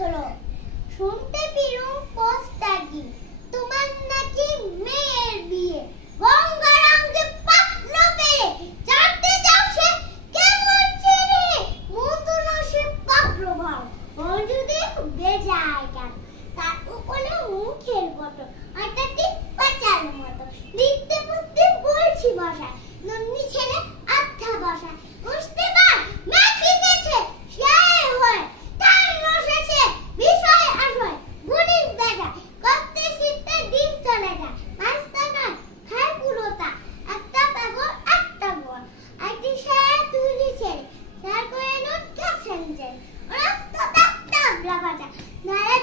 হলো। শুনতে পেলুম পোস্টারি তোমার নাকি মেয়ের বিয়ে। গঙ্গারামকে পাত্র পেয়ে জানতে চাও সে কেমন ছেলে। মধুর সে পাত্র ভাব ওর যদি বেজায় কেন তার উপরে মুখের মতো একটা টিপ্পাচার মতো লিখতে পড়তে বলছি ভাষায় নন্দি ছেলে আধ্যা ভাষায় বুঝতে পার ম্যাচি দেশে সে হয় তার রসেছে বিষয় আসয় গুণির দেখা করতে শিখতে দিন চলে যায় রাস্তা নয় খায় পুরোটা একটা পাগল একটা বল আইটি সে তুলি ছেলে তার করে নোট কাছেন যায় রাস্তা একটা ব্লাবাটা নারাজ